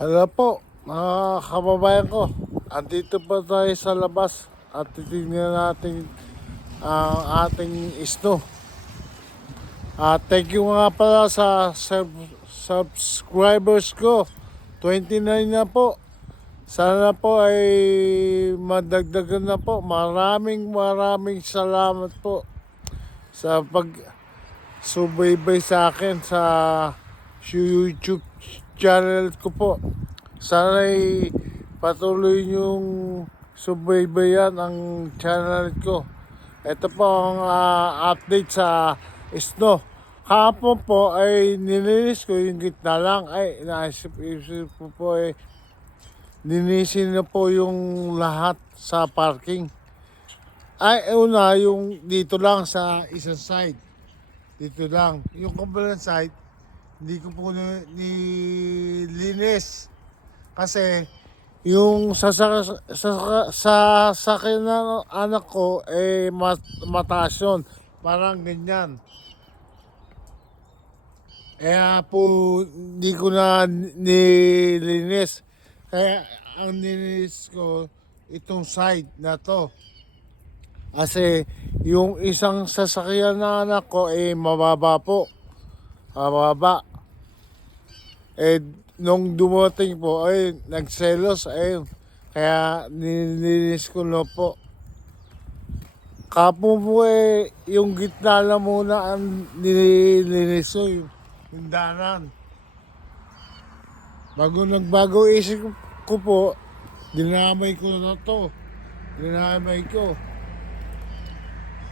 Hello po, mga kababayan ko. Andito pa tayo sa labas at titignan natin ang ating isno. Thank you nga pala sa subscribers ko. 29 na po. Sana po ay madagdagan na po. Maraming salamat po sa pag-subaybay sa akin sa YouTube channel ko po. Sana ay patuloy niyong subaybayan ang channel ko. Ito po ang update sa isno. Kahapon po ay nilinis ko yung gitna lang. Ay, naisip ko po ay ninisin na po yung lahat sa parking. Ay, una yung dito lang sa isang side. Dito lang. Yung kabilang side, hindi ko po nilinis. Kasi yung sasakyan ng anak ko mataas yun. Parang ganyan. Kaya po hindi ko na nilinis. Kaya ang nilinis ko itong side na to. Kasi yung isang sasakyan ng anak ko mababa po. Mababa. Nung dumating po nagselos kaya nilinis ko na po. Kapon po yung gitna lang muna ang nilinis ko, yung danan. Nagbago isip ko po, dinamay ko na to. Dinamay ko.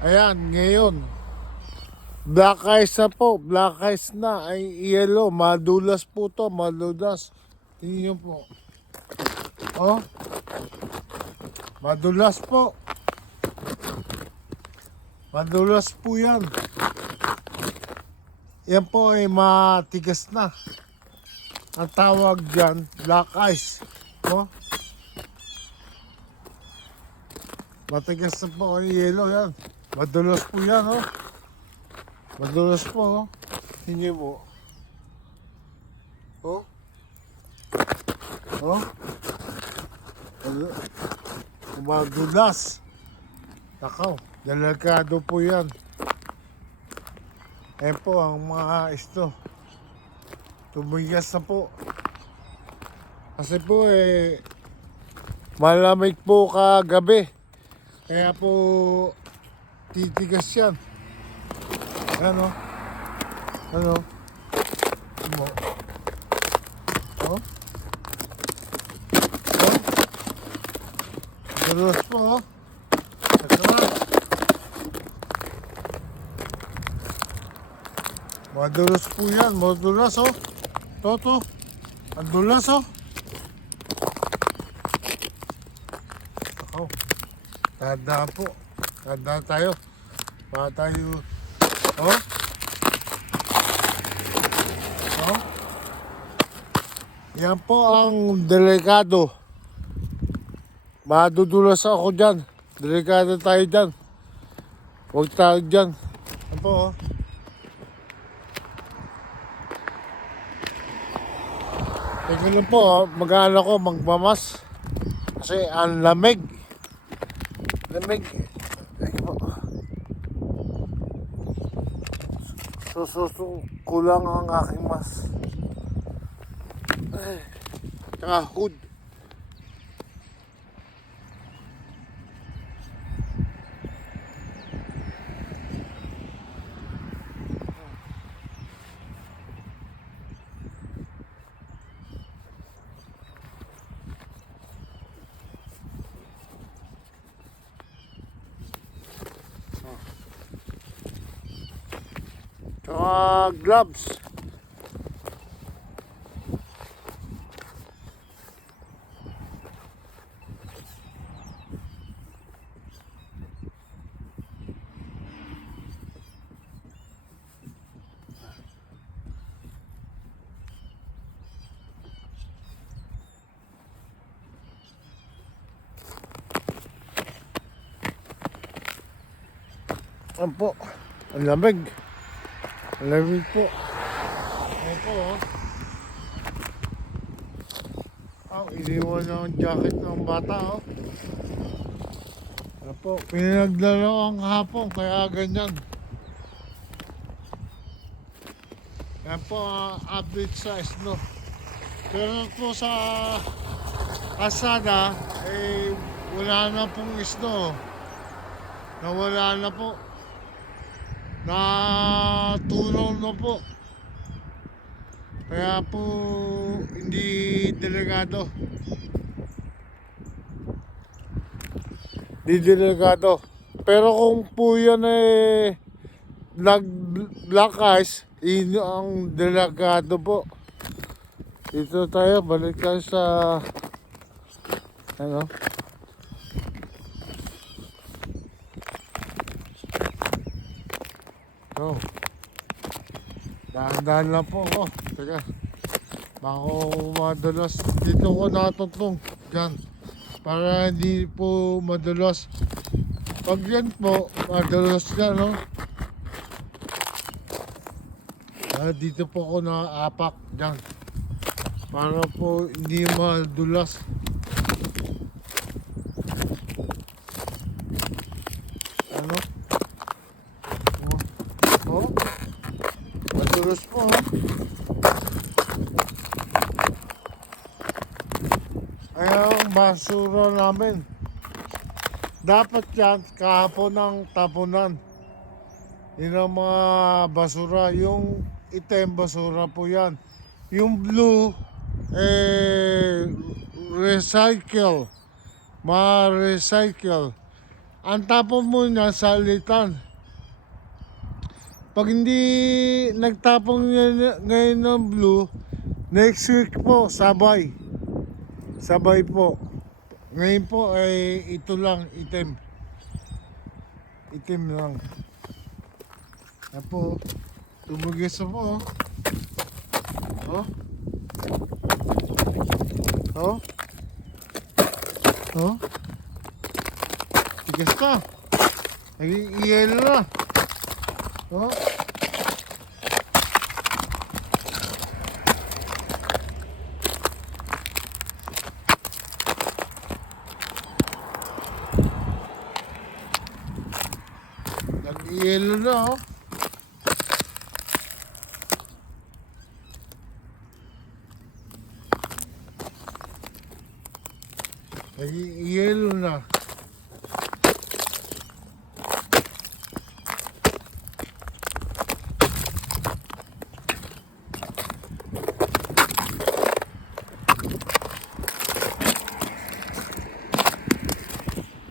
Ayan, ngayon. Black ice na po, black ice na, ay yellow, madulas po to, madulas. Tingnan nyo po. Oh, madulas po. Madulas po yan. Yan po ay matigas na. Ang tawag dyan, black ice. Oh, matigas na po ang yellow yan. Madulas po yan, oh. Madulas po, oh. Hindi po. Oh. Oh. Madulas. Takaw, delikado po yan. Ayan po ang mga isto. Tumigas na po. Kasi po malamig po kagabi. Kaya po titigas yan. Ano? Ano? Mo. Oh? Oh? Madulas po, oh. Masarap. Madulas po yan. Madulas, oh. Toto. Madulas, oh. Oh. Tandaan po. Tandaan tayo. Para tayo. Oh. Oh. Yan po ang delikado. Madudulas ako dyan. Delikado tayo dyan. Huwag tayo dyan. Yan po, oh. Teka lang po, oh. Mag-aala ko magmamas. Kasi ang lamig. Lamig. Teka po. So, kulang ang aking mas. Tsaka hood. Tsaka gloves. Ano po? Ang lamig. Ang lamig po. Ayan po, oh. iniwan ng jacket ng bata, oh. Ano po, pinaglaro ang hapon, kaya ganyan. Yan po ang update sa snow. Pero po sa kalsada, wala na pong snow. Nawala na po. Natunaw na po. Kaya po hindi delikado. Hindi delikado. Pero kung po yan nag-black ice, yun ang delikado po. Dito tayo, balik tayo sa ano. Oh. Dahan-dahan lang po ako. Teka. Baka ako madulas. Dito ko natuntong. Diyan. Para hindi po madulas. Pag yan po, madulas yan, no? Dito po ako nakaapak. Diyan. Para po hindi madulas. Ano? Oh? Madulas po, ha? Ay, ang basura namin. Dapat yan kahapon ng tapunan. Yun ang mga basura. Yung itim basura po yan. Yung blue, recycle. Ma-recycle. Ang tapon mo niya sa litan. Pag hindi nagtapon ngayon ng blue, next week po, sabay. Sabay po. Ngayon po ay ito lang, itim. Itim lang. Yan po. Tumugis na po. Oh. Oh. Oh. Tigas ka. Nag-i-yelo na. Oh. Nag-yelo na, oh. Nag-yelo na.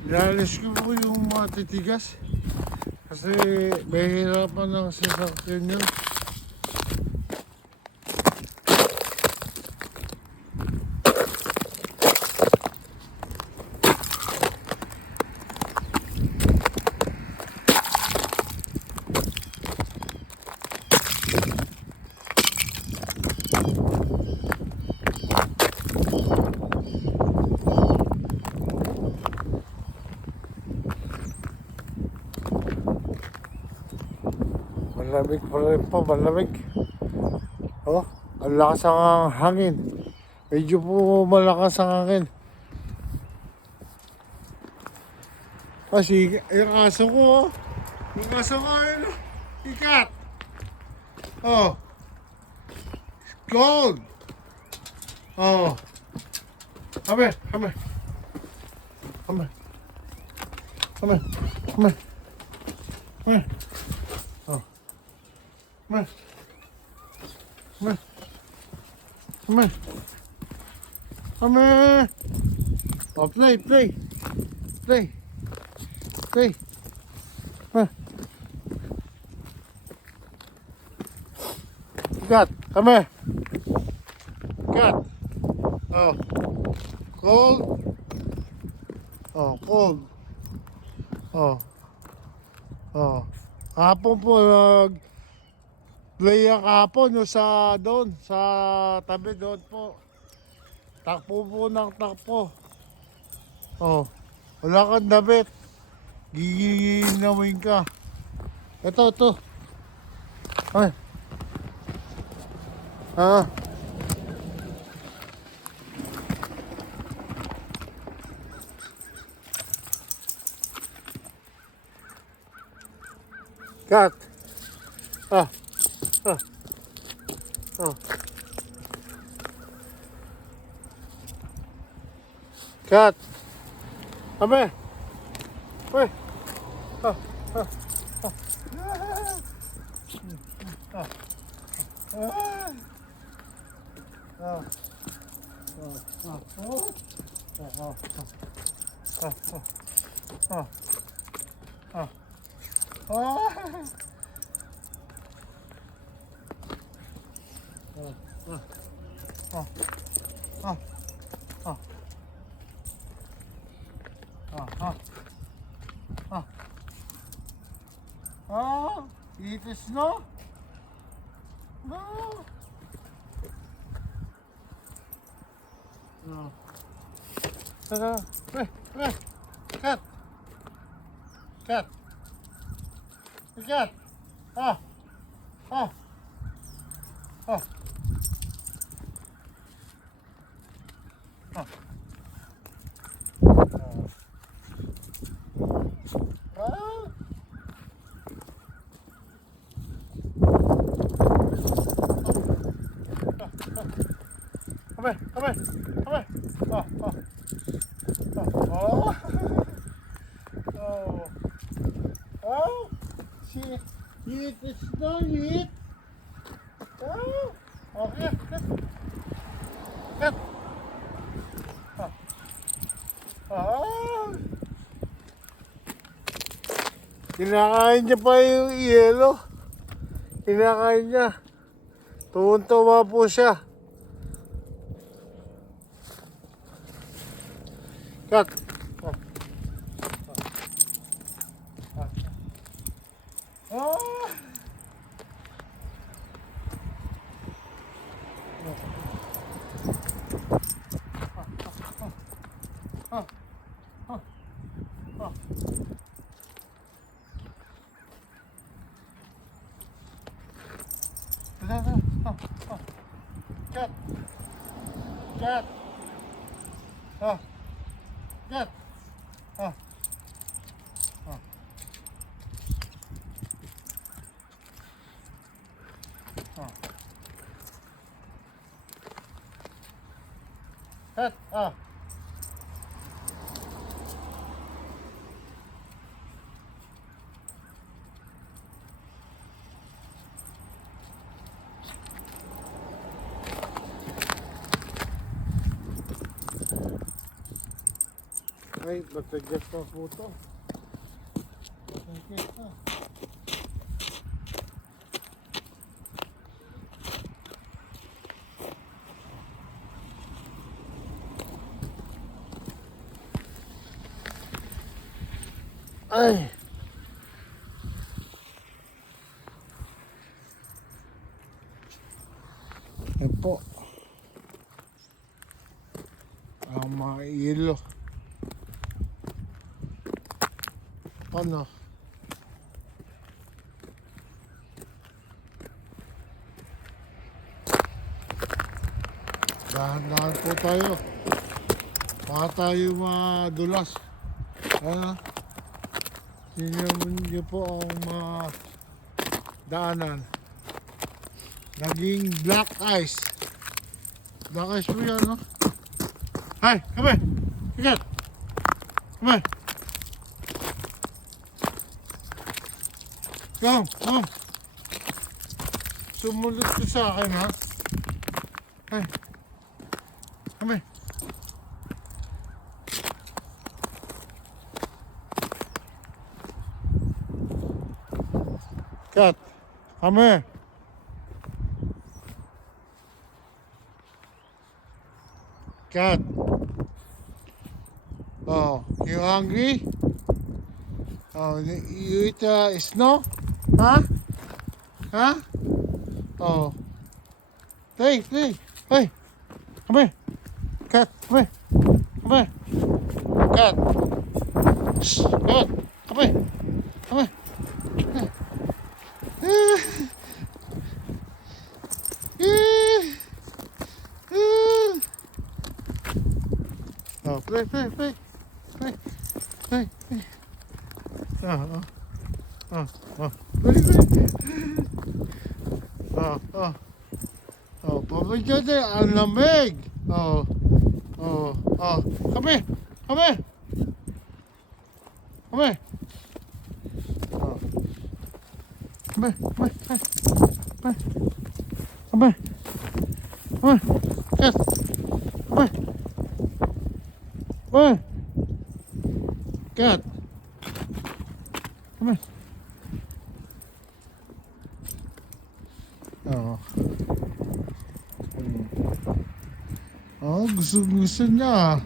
Inalis ko po yung matitigas. Kasi may hirapan ng sasakyan yun. Malamig pa rin po, malamig. Oh, ang lakas ang hangin. Medyo po malakas ang hangin. Kasi yung aso ko, yung aso ko, yun, ikat. Oh, gold. Oh, come here, come here. Come here. Come here, come here. Come here. Oh. Come here. Come here. Come here. Come here. Oh, play, play. Play. Play. Come here. Cat, come here. Cat. Oh. Cold. Oh, cold. Oh. Oh. Hapon po, play ang hapon no, sa doon, sa tabi doon po. Takpo po ng takpo. Oh, wala kang damit. Giginawin ka. Ito. Ay. Ah. Cat. Ah. Ah. Ah. Cat. Kami. Uy. Ah. Ah. Ah. Ah. Ah. Ah. Eat the snow? No. No. Cat. Cat. Cat. Cat. Ah. Ah. Ah. Ah. Come here, come here, come here. Oh, oh. Oh. Oh. Oh. See, you eat the snow, you eat. Oh. Oh, here, get. Get. Oh. Oh. Kinakain niya pa yung yelo. Kinakain niya. Tuwang-tuwa po siya. Cat. Oh. Oh. Cat. Cat. Oh. Cat. Oh. Oh. Oh. Cat. Oh. Ay, matagas na po ito. Matagas na. Ay! Yan po. Ang mga ilo. Ano? Dahan-dahan po tayo. Baka tayo madulas. Ano? Tingnan niyo po ang mga daanan. Naging black ice. Black ice po yan, no? Hi! Come here! Come here! Come! Sumulit ka sa akin, ha? Hey! Come here! Cat! Come here! Cat! Oh, you hungry? Oh, you eat snow? Huh? Huh? Oh. Hey! Come here! Cat, come here! Come here! Cat! Shh! Cat! Come here! Come here! Oh, play. Oh. Uy, uy. Pabigyan din. Ang lamig. Kami. Kami. Kami. Kami. Kami. Kami. Kami. Kami. Kat. Kami. Kami. Kat. Kami. Gusto niya.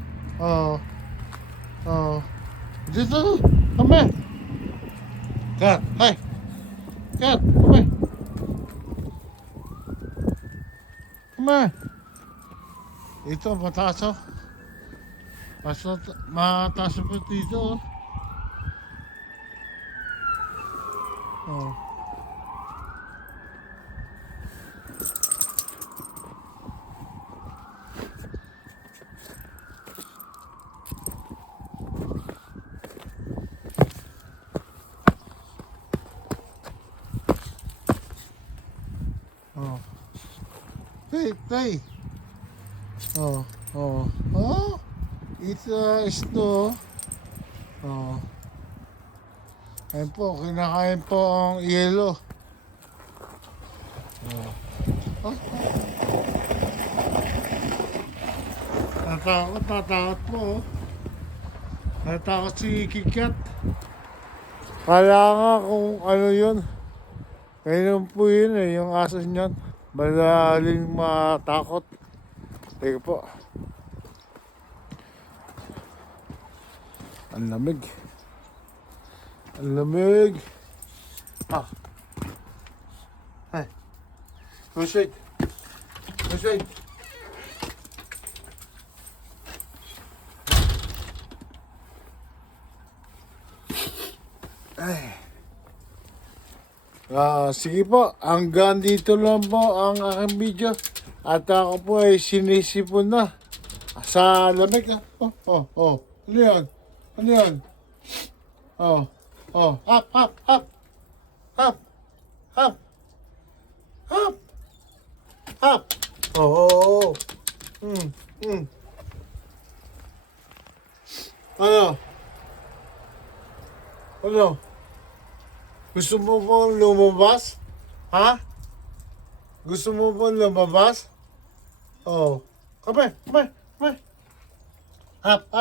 Dito. Kami. Kat. Hi. Kat. Kami. Kami. Ito, mataas oh. Mataas po dito oh. Tay. It's ito. Ayan po, kinakain po ang yelo. Natakot po. Natakot si Kikat. Kala nga kung ano yun. Ngayon po yun yung aso niyan. Madaling matakot. Teka po. Ang lamig. Ang lamig. Hey. Wait. Ay. Sige po, hanggang dito lang po ang aking video. At ako po ay sinisipon na sa lamig. Ano yan? Ano yan? Hap. Ano? Gusto mo pong lumabas? Ha? Gusto mo pong lumabas? Kami. Hap.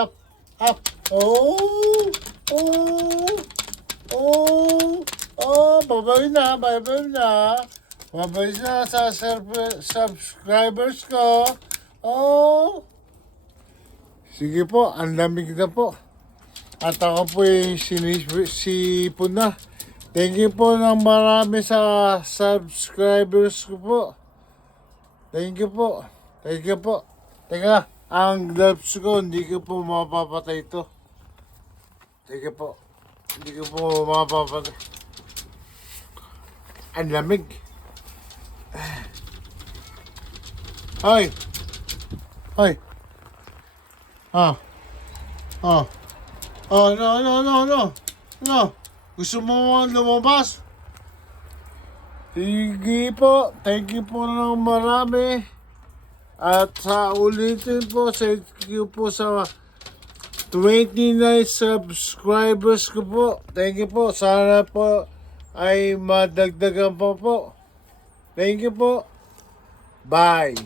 Babay na. Babay na sa subscribers ko. Sige po, ang lamig na po. At ako po ay sinisipon na. Thank you po ng marami sa subscribers ko po. Thank you po. Teka, ang gloves ko, hindi ko po mapapatay ito. Teka po. Hindi ko po mapapatay. Ang lamig. Hoy. No. Gusto mo lumabas? Sige po. Thank you po ng marami. At sa ulitin po, thank you po sa 29 subscribers ko po. Thank you po. Sana po ay madagdagan pa po. Thank you po. Bye.